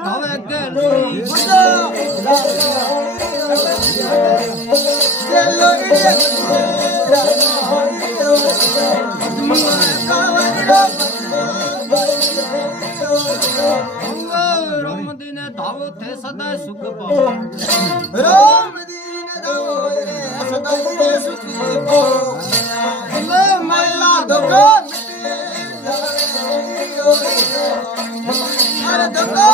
धावे के लोई राम दीने धावो थे सदा सुख पाओ राम दीन धावो थे सदा सुख पाओ मैला धोखा हर धोखा